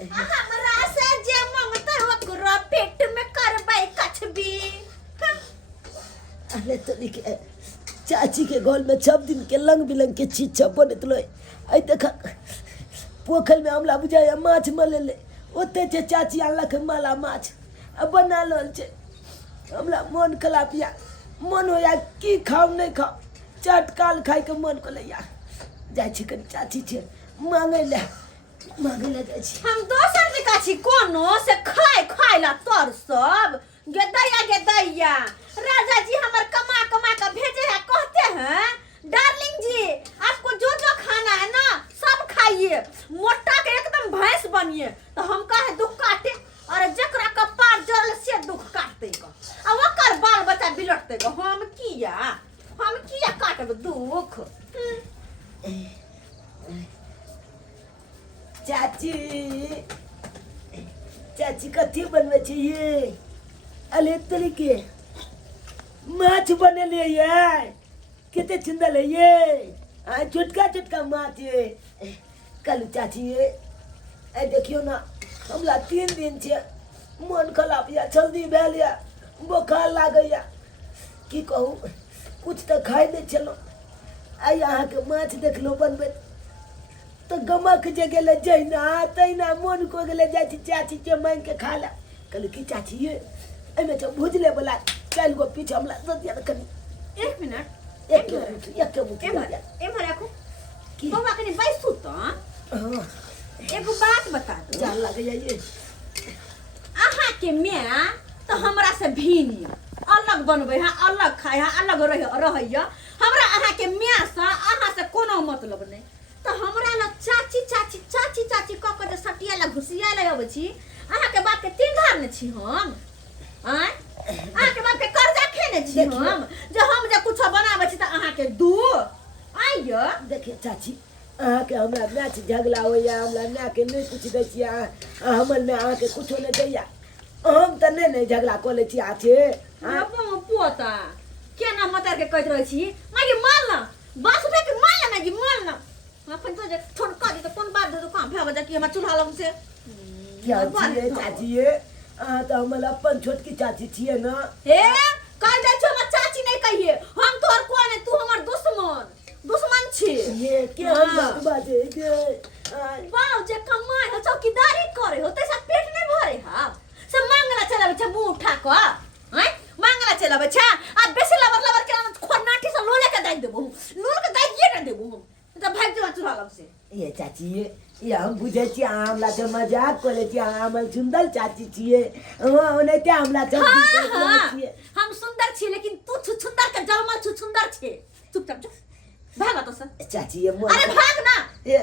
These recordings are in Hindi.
हमरा से जे मांगते हो करो पेट में करबै कछबी। अरे तो के चाची के घर में सब दिन के लंग बिलंग के चीज सब बनत लो। आई देख पोखर में हमला बुझाया माछ मलेले ओते छे चाची आनला के माला माछ अब बना लल छे। हमला मन खलापिया मन होया की खाओ नहीं खाओ चटकाल खाई के मन को लैया जाय छी कन चाची छे मांगे ले जाय छी। हम दोसर दिका छी कोनो से खाय ला तोर सब गेदैया राजा जी हमर कमा के भेजे है कहते हैं डार्लिंग जी आपको जो जो खाना है ना सब खाइए मोटा के एकदम भैंस बनिए। तो हम कहे दुख काटे और जकरा कपार जल से दुख काटते को अब ओकर बाल बच्चा बिलटते को हम किया काटब दुख। चाची कथी बनवे छी ये अले तरीके माछ बनेले ये कितने सुंदर है ये छोटका माछ ये कल चाची ये देखियो ना हमला 3 दिन से मन खराब या जल्दी भेल या बुखार लागैया की कहूँ कुछ तो खाई नहीं चलो आई यहाँ के माछ देख लो बनबे तो गमक जे गेले जैना तैना मन को गेले जाय छी चाची के मांग के खा ला कल की चाची ये एमे तो भुजले वाला 4 गो पीछ हमला दे दिया कनी 1 मिनट एमहर रखो की बौआ कनी बैसू तो हां एगो बात बता दो जान लगे ये अहाँ के मां तो हमरा से भिन्न अलग बनबै है अलग खाय है अलग रहैया हमरा अहाँ के मां से अहाँ से कोनो मतलब नहीं। तो हमरा ना चाची क के जे सटिया ला घुसिया ले आबै छी अहाँ के बाप के 3 घर ने छी हम आय अहाँ के बाप के कर्जा खेने छी हम जे कुछ बनाबै छी त अहाँ के दू आइयो देखिए चाची अहाँ के हमरा मैच झगड़ा होया हमरा ना के नहीं कुछ दै छी हमर में अहाँ के कुछो नहीं दैया हम त नहीं झगड़ा कर ले छी आछे हम पोता केना मतर के कहत रहै छी मागी माल ना बस उठे के माल ना अपन तो जे छोड़ कर दी तो कोन बात दे तो काम भे बजा कि हमरा चूल्हा लग से क्या छिए चाची ये तो हमर अपन छोटकी चाची छिए ना हे कह दे छो हम चाची नहीं कहिए हम तोर कोन तू हमर दुश्मन छी ये क्या बात बाजे के वाह जे कमाई हो चौकीदारी करे हो तैसा पेट नहीं भरे हा से मांगला चलाबे छ मुंह उठा क हैं मांगला चलाबे छ आ बेसी लबर के खोनाठी से लोले के दाइ देबो लोल के दाइए न देबो हम तो भाग जो चूल्हा लग से ये चाची ये हम बुझे छी हमला तो मजाक करे छी हमर सुंदर चाची छिए ओने ते हमला जल्दी छिए हम सुंदर छी लेकिन तू छुछुंदर के जलमल छुछुंदर छे चुपचाप जा भाग तो सर चाची ये अरे भाग ना ये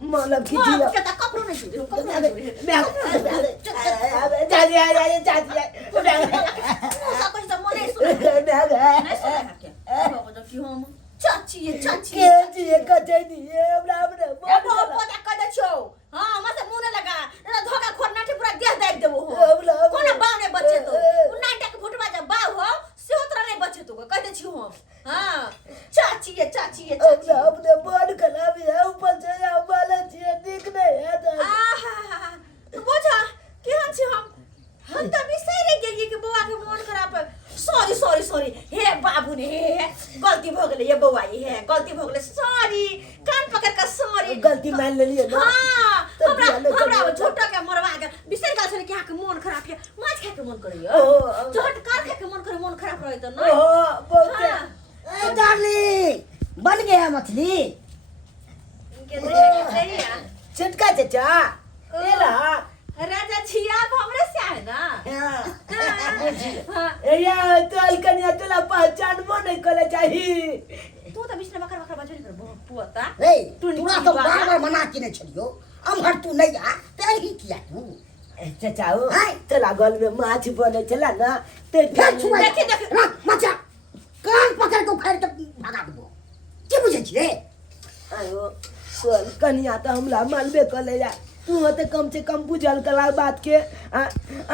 मतलब की जी के त कपड़ो नहीं छू चाची ये कचैनी ये हमरा पोता कह दे छो हां मसे मुंह न लगा ना धोखा खोरना ठे पूरा देह दाग देबो हो कोना बाव ने बचे तो उन्ना टक फुटवा जा बाव हो से उतरा नहीं बचे तो कह दे छी हम हां चाची अपने बड़ खराब है ऊपर से या वाला छी दिख नहीं है तो आहा तो बोझा केहन छी हम त बिसैरे गेलिए कि बौआ के मन खराब है सॉरी हे बाबू ने हे गलती भ गेलै ये बौआ हे गलती भ गेलै सॉरी कान पकड़ के सॉरी गलती मान लेलिए ना हां हमरा छोटा के मरवा के बिसैर गेल छले कि अहाँ के मन खराब है माछ खाए के मन करैया चोट कार खाए के मन करे मन खराब रहै त न बहुत डार्लिंग बन गया मछली इनके देखिए छिटका चाचा ये रहा राजा छिया हमरे से है ना या तो कन्या तोला पहचान मो नहीं करे चाहिए तू त बिसने बकर बजरी कर पुअता ए तूरा तो बार मना के नहीं छलियो अमहर तू नहीं आ तेरी किया तू चाचा तोला गल में माछ बने चला ना ते देख मचा कान पकड़ के फाड़ के भगा देबो की बुझे छी रे आयो सोल कन्या तो हमला मालबे कले या तू होते कम से कम बुझल कला बात के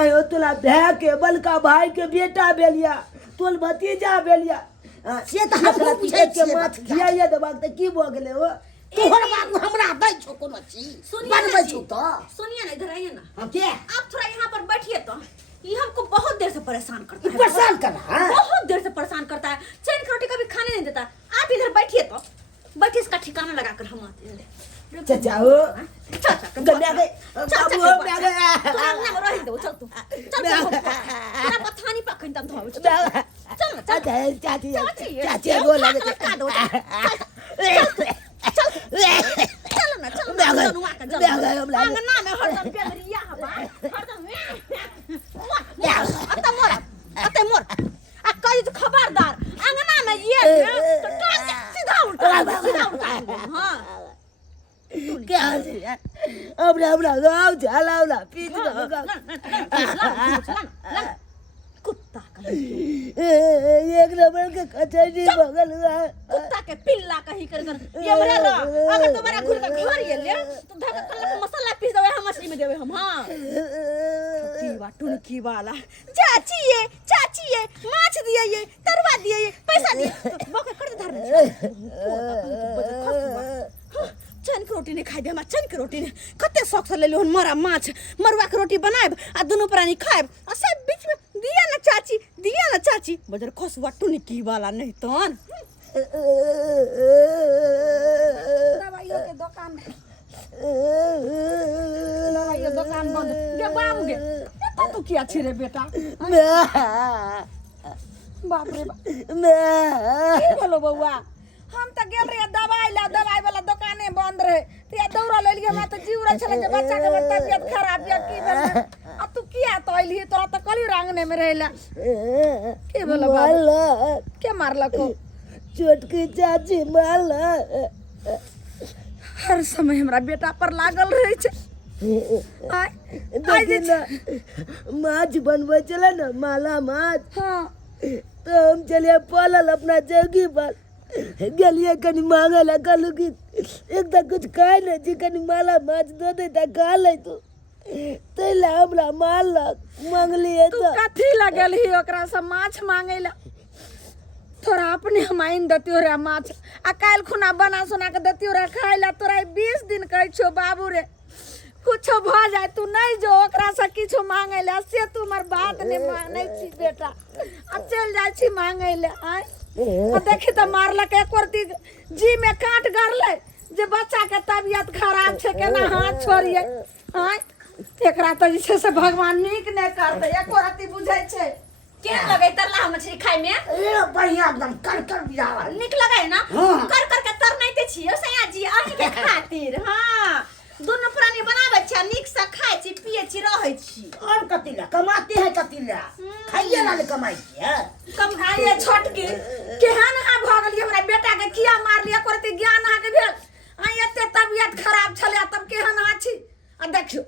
आयो तोला भै के बलका भाई के बेटा बेलिया तोल भतीजा बेलिया से त हम पूछे के माछ खियाइए देबाक त की भ गेले हो तोहर बाबू हमरा दै छौ कोनो चीज सुनिए बनबै ना छौ जी। तो सुनिए ना, इधर आइए ना। हां के आप थोड़ा यहाँ पर बैठिए तो। ये हमको बहुत देर से परेशान करता है। परेशान कर रहा है बहुत देर से परेशान करता है। चैन की रोटी कभी खाने नहीं देता। आप इधर बैठिए तो। बैठिए, इसका ठिकाना लगाकर हम आते हैं। चाचा हो चाचा गन्ना गए बाबू हो मैं गया तू अंगना में रह दो, चल तू। चल चल। तेरा पथानी पकड़ दम धो। चल चल। चाची चाची चाची बोला का दो। चल चल ना, चल ना। जनुआ का जनुआ अंगना में हरदम बेलरिया हवा हरदम। अते मोर आ कही तो खबरदार अंगना में ये तो टांग सीधा उल्टा। हां क्या हमरा गाँव चलावला पीछ कुत्ता का एक नंबर के कचौड़ी बगल में कुत्ता के पिल्ला कहीं कर ये बड़ा ला। अगर तुम्हारा खुद का घर ये ले तो धक कल मसाला पीस देवे हम मछली में देवे हम। हां टीवा टुनकी वाला चाची ये माछ दिए ये तरवा दिए ये पैसा दिए बके कर दे धर। चैन के रोटी नहीं खाई दे। हम चैन के रोटी ने कते शौक से ले लो मरा माछ मरुआ के रोटी बनाएब आ दोनों प्राणी खाएब आ सब बीच में दिया ना चाची बजर खसवा टुनकी वाला नहीं तन। दवाइयों के दुकान बंद गे बाबू गे तो तू क्या छी रे बेटा। बाप रे बाप की भेलो बउआ। हम त गेल रे दवाई वाला दुकाने बंद रहे ते दौड़ा ले लिए। हमरा त जीव रह छले जे बच्चा के तबियत खराब या की भेल। आ तू किया तो अइली तोरा त कली रंगने में रहला के भेलो बाबू के मारलको। छोटकी चाची मारला हर समय हमरा बेटा पर लागल रहे छे। माछ बनबै चले ना माला माछ। हां तो हम चलिए पलल अपना जगी पर गेलिए कनी मांगे ला कहलू कि एक तक कुछ खाए ना जी कनी माला माछ दो दे ता खा ले तू तैला हमरा मारलक मांगलिए तू तो कथी लगल ही ओकरा से माछ मांगेला। थोड़ा अपने हमाइन दतियो रे माछ आ काल खुना बना सुना के दतियो रे खाइला। तोरा 20 दिन कहै छो बाबू रे कुछो भ जाए तू नहीं जो ओकरा से किछो मांगेला से तू हमर बात ने मानै छी बेटा। आ चल जाय छी मांगेला। आय आ देखि त मारलक एक वर्ती जी में काट गरले जे बच्चा के तबियत खराब छे केना हाथ छोड़िए। आय एकरा त जे छे से भगवान नीक ने करते एक वर्ती बुझै छे। के लगे तरला मछली खाए में ए बढ़िया एकदम कर बियावा निक लगे ना। कर के तर नहीं ते छियो सैया जी अही के खातिर। हां दोनों प्राणी बनावे छ निक से खाए छी पिए छी रहै छी। और कतिला कमाते हैं कतिला खाइए ना ले कमाई है कम आए छोटकी केहन हा भगलिए हमरा बेटा के किया मारलिए करते ज्ञान हा के भेल। आ एते तबियत खराब छले तब केहन आ छी। आ देखियो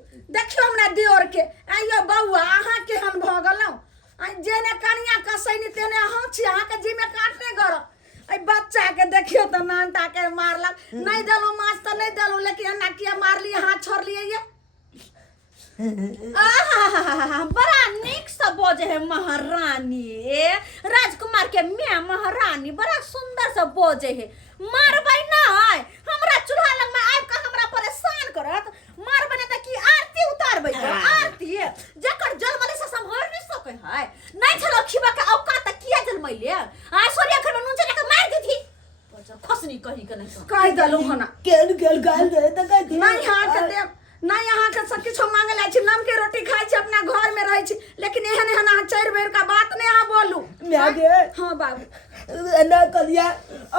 हमरा दियोर के आइयो बौआ अहाँ केहन भगलौ। आ जेने कनिया कसैनी तेने अहाँ छी अहाँ के जी में काटने गरो। आई बच्चा के देखियो त नानटा के मारलक नहीं देलो माछ त नहीं देलो लेकिन अन्ना किया मारली हाथ छोड़ लिए ये। बड़ा निक से बोझे है महारानी राजकुमार के मैं महारानी बड़ा सुंदर से बोझे है। मारबै नहीं हमरा चूल्हा लग में आब के हमरा परेशान करत मारबै त की आरती उतारबै आरती जकर जलमले से संभर नहीं सकै है। नहीं छलो खिबा के औकात त किया जलमैले आ सोरिया घर में नून चला के मार दी थी खसनी कही के नहीं कह दलु हना केल गाल दे त कहती नहीं हां के दे नहीं यहाँ के सब किछो मांगला छी नम के रोटी खाई छी अपना घर में रही छी लेकिन एहन एहन अहाँ 4 बेर का बात नहीं अहाँ बोलू। मैं गे हां बाबू ना कलिया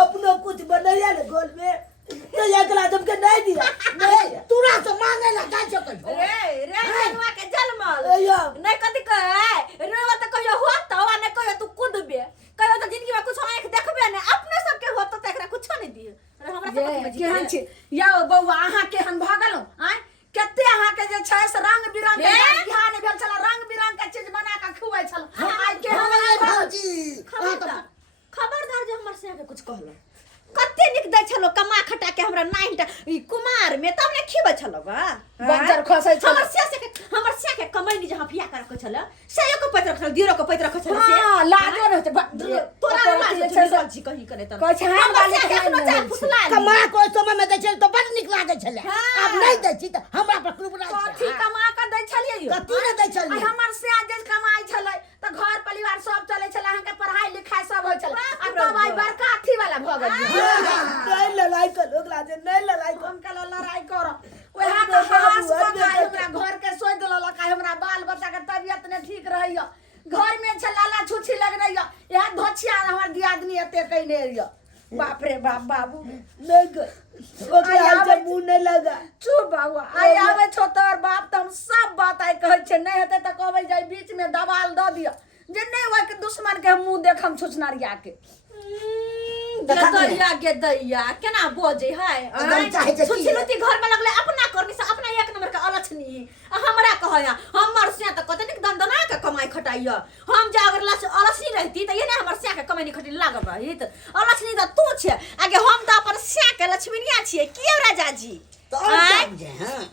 अपनो कुछ बनैया ने गोल में तो एकरा तुमके नहीं दिया नहीं तूरा से मांगे ला जा सकै रे जनवा के जलमल अयो नहीं कथि कहे रे त कहियो होत आ नहीं कहियो तू कूदबे कहियो त जिंदगी में कुछ आंख देखबे ने अपने सब के होत त एकरा कुछ नहीं दिए रे हमरा सब केहन छी या बौआ अहाँ केहन भगलो आय कते अहाँ के जे छै से रंग बिरंग के बिहान भेल छला रंग बिरंग के चीज बना के खुआइ छल आइ के भौजी खबरदार जे हमर से के कुछ कहलो कते निक दै छलो कमा खटा के हमरा नाइटा ई कुमार में तब ने खिबै छलो बा बंजर खसै छल हमर से के कमैनी जे हफिया कर के छल से को पैत्र रखल दिरो को पैत्र रखल छल से हां लाजो न तोरा लाज छै छी कहीं करे त कहै छै हम वाली के के बच्चा नहीं फुसला ली। कमा कोई समय में दै छल तो बड़ निक लागे छले हाँ। अब नहीं दै छी त हमरा पर कुलबुला कथी कमा के दै छलियै यो कथी ने दै आई छलियै हमर से जे कमाई छलै त घर परिवार सब चलै छलै अहाँ के पढ़ाई लिखाई सब होय छलै आ तब आई बड़का अथी वाला भ गेल नहीं लड़ाई कर ओकरा जे नहीं लड़ाई कर हम कल लड़ाई कर ओहे त हास पकाई हमरा घर के सोइ देलक आ हमरा बाल बच्चा के तबियत ने ठीक रहैया घर में छ लाला छुछी लग रही यह धोछिया हमर दियादनी एते कहने रहिया बाप रे बाप बाबू नहीं कर ओकरा जे मुंह नहीं लगा चुप बाबू आई आवे छो तोर बाप त हम सब बात आई कहै छै नहीं हेते त कहबै जाई बीच में दबाल द दिया जे नहीं होय के दुश्मन के मुंह देखम छुछनरिया के गदैया गदैया केना बोझे है चाहे छै छुछिलुती घर में लगले अपना करनी से अपना एक नंबर के अलछनी आ हमरा कहया हमर से त कतनिक दंदना के कमाई खटाइया हम जे अगर अलछनी रहती त ये ने हमर से के कमाई खटी लागल रहित अलछनी त तू छे आगे हम त अपन से के लक्ष्मीनिया छिए कियो राजा जी तो और जे हां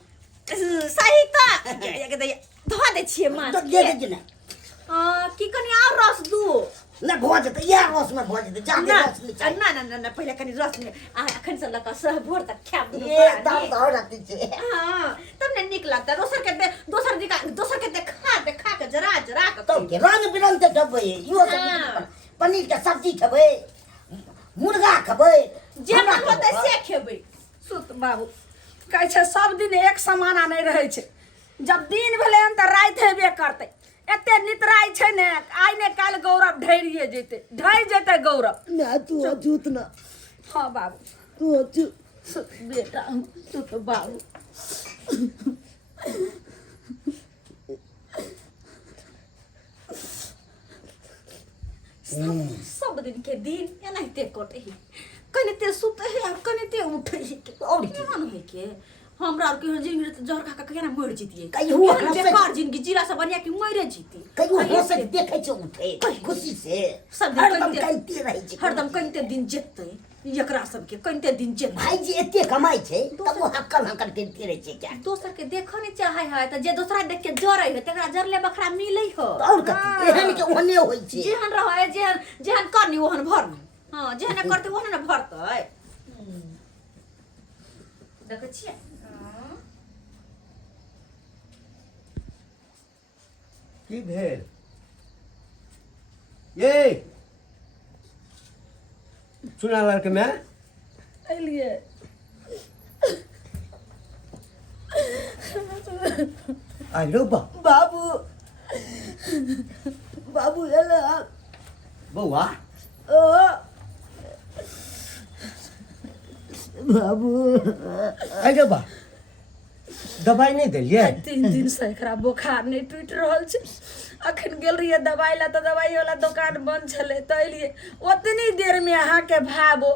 सही त गदैया धो दे छिए मां तो दे दे ना की कनी और रस दू ना भोज त या रस में भोज त जाके रस ले चाहिए ना पहिले कनी रस ले अखन से लका सह भोर तक खाब दू ये दाम तो और रहती छे हां तब ने निक लगता दोसर के खा के जरा के तो के रंग बिरंग के खबै यो सब पनीर के सब्जी खबै मुर्गा खबै जे मन होते से खेबै सुत बाबू कहै छै सब दिन एक समाना नहीं रहै छै जब दिन भेलै त रात हेबे करतै एते नितराई छै ने आइ ने काल गौरव ढेरिए जेते गौरव ना तू अजूत ना हां बाबू तू अजूत बेटा तू तो बाबू सब दिन के दिन एनाहिते कटे है कनिते सुते है और कनिते उठे है और केहन है के हमरा और केहन जिंदगी त जहर खा के केना मर जीतिए कहियो बेकार जिंदगी जीरा से बढ़िया कि मरे जीती कहियो हो से देखे छै उठे खुशी से सब हरदम कइते रही छै हरदम कनिते दिन जेतै एकरा सबके कनिते दिन जेतै भाई जी एते कमाई छै तब वो हक्कल करते रही छै क्या दोसर के देखो नहीं चाहे है त जे दोसरा देख के जरै है तकरा जरले बखरा मिलै हो और कथि एहन के ओहने होई छै जेहन रहै जेहन करनी ओहन भरनी हां जेहन करते ओहन न भरतै देखै छियै की भेल ये सुना लड़के में एलिए आलो बाबू बाबू एला बउआ ओ बाबू आइलो बा दवाई नहीं दिलिए 3 दिन से एकरा बुखार नहीं टूट रहल छै अखन गेल रहिए दवाई ला त दवाई वाला दुकान बंद छले त एलिए ओतनी देर में अहाँ के भाबो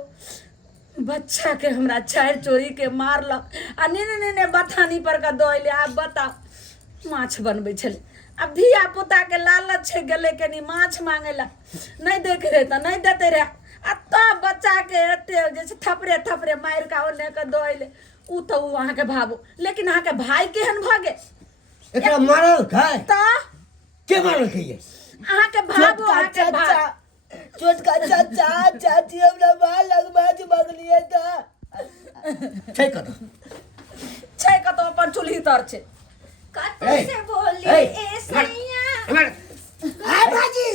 बच्चा के हमरा चार चोरी के मारलक आ ने बथानी पर का दोइले आप बताओ माछ बनबै छले अब धिया पुता के लालच छै गेले कनी माछ मांगेला नहीं देख रहे त नहीं देते रे आ तब बच्चा के एते जैसे थपरे मार का ओने के दोइले उ तो वहां के भाबो लेकिन अहाँ के भाई केहन भगे एकरा मारल खाय त के मारल खाय अहाँ के भाबो अहाँ के चाचा छोटका चाचा चाची हमरा बालक माछ मंगलिए त छै कत छै कतो अपन चुल्ही तर छै कत ए, से बोली ए, ए सैया हमर हाय बाजी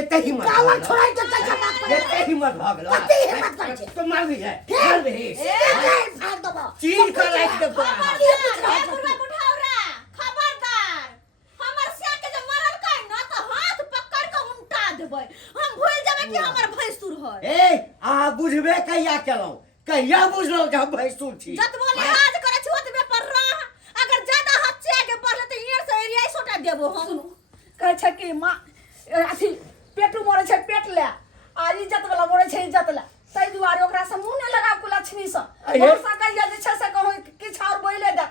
एते हिम्मत कावा छोड़ा के तक बात एते हिम्मत भ गेल कते हिम्मत कर छै तो मार भी है मार भी फाड़ दबा चीर कर राख दे बुढ़वा बुढ़ावरा खबरदार हमर से के जे मरल काई न त हाथ पकड़ के उल्टा देबै हम भूल जाबै कि हमर भैंसुर है ए आ बुझबे कहिया केलौ कहिया बुझलौ जे हम भैंसुर छी जतबो लिहाज करे छी ओतबे पर रह अगर ज्यादा हाथ से आगे बढ़ले त ईयर से एरिया सोटा देबो हम कहै छै कि मां अथी पेटू मरे छै पेट ले आ इज्जत वाला मरे छै इज्जत ले तै दुआरे ओकरा से मुंह ने लगा कुलछनी से वर्षा कहिया जे छै से कहै किछ और बोले दे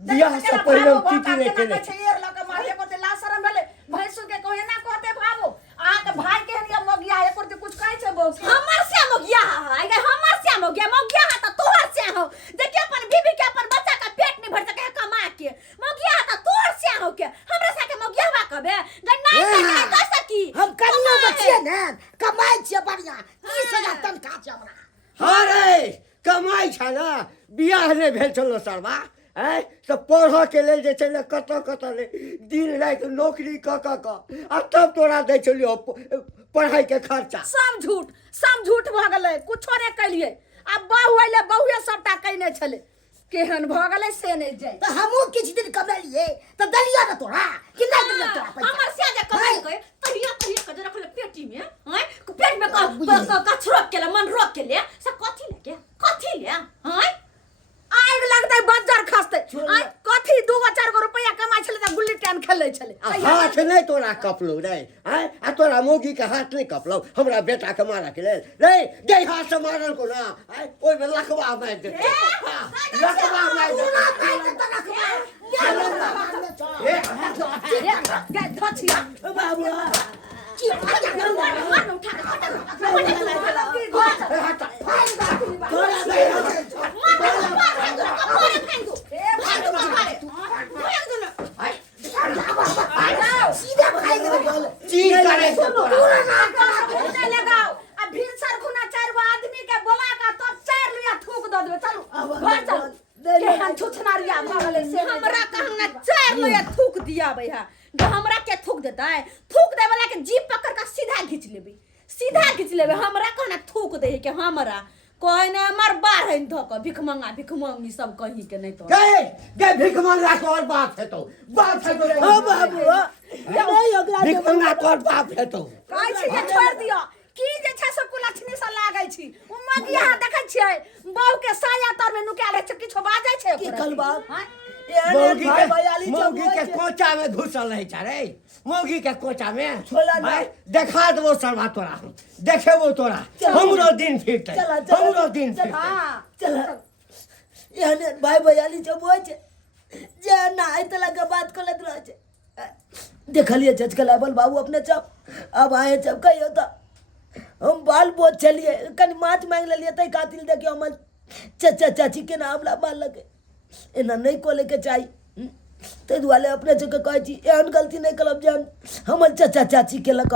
बियाह से पहिले टीटी रे केले छै एर लगा मारे को ते लासरम भेले भैंसु के कहै ना कहते भाबो आ के भाई के हनिया मगिया एको ते कुछ कहै छै बौ हमर से मगिया है गे हमर से मगिया है त तोहर से हो देखिए अपन बीबी के अपन बच्चा का पेट नहीं भर सके कमा के मगिया है त तोहर से हो के हमरा से के मगिया बा कबे गे नहीं 10 की हम कनियो बचिए ने कमाई छिए बढ़िया 30,000 तनखा छै हमरा। अरे कमाई छ ना बियाह नहीं भेल चलो सरवा है तो पढ़ के लेल जे छै ने कत ले दिन रात नौकरी क आ तब तोरा दे चलियो पढ़ाई के खर्चा। सब झूठ भ गेलै कुछो नहीं कलिए अब बहु अइले बहुए सबटा कहने छले केहन भ गेलै से नहीं जाय तो हमहू किछ दिन कमलिए तो दलिया न तोरा कि नहीं दलिया तोरा पैसा हमर से जे कमाई गए तहिया के जे रखले पेटी में हैं पेट में कछरक के मन रोक के ले से कथी ले हैं आग लगतै बजार खसतै आई कथी 2-4 रुपया कमाई छले त गुल्ली टान खेलै छले हाथ नहीं तोरा कपलो रे हैं आ तोरा मोगी के हाथ नहीं कपलो हमरा बेटा के मारा के लेल रे दे हाथ से मारल को ना ओइ में लखवा मार दे लखवा मार दे बाबू जी करे तो तोरा लगाओ अब भीड़ सर खुना 4 गो आदमी के बोला का तब 4 लिया थूक द देबे चलो घर चल केहन छुछनारिया भगले से हमरा कहना 4 लिया थूक दिया भैया जो हमरा के थूक देता है थूक दे वाला के जीप पकड़ के सीधा खींच लेबे हमरा कहना थूक दे के हमरा कोई ने मर बाहर है धक भिख मंगी सब कहीं के नहीं तो गए भिख मंगा तो और बाप है तो हां बाबू नहीं ओकरा भिख मंगा तो और बाप है तो कहै छी जे छोड़ दियो की जे छै से कुलछनी से लागै छी उ मगिया देखै छियै बहू के साया तर में नुकाले छै किछो बाजै छै की कल बाप मौगी के कोचा में घुसल है रे मौगी के कोचा में देखा देबो सरवा तोरा देखेबो तोरा हमरो दिन फिरतै हमरो दिन चल एहने भाई भैयाली जब होइ छै जे ना आइ तला के बात करत रह छै देखलिए झचकल आबल बाबू अपने चप अब आए चप कहियो तो हम बाल बोझ चलिए कनी माछ मांग लेलिए तै कातिल देखियो हम चाचा चाची के नाम ला मार लगे एना नहीं कोले के चाहिए ते दुआले अपने जगह कहै छी एहन गलती नहीं करब जान हमर चाचा चाची के लग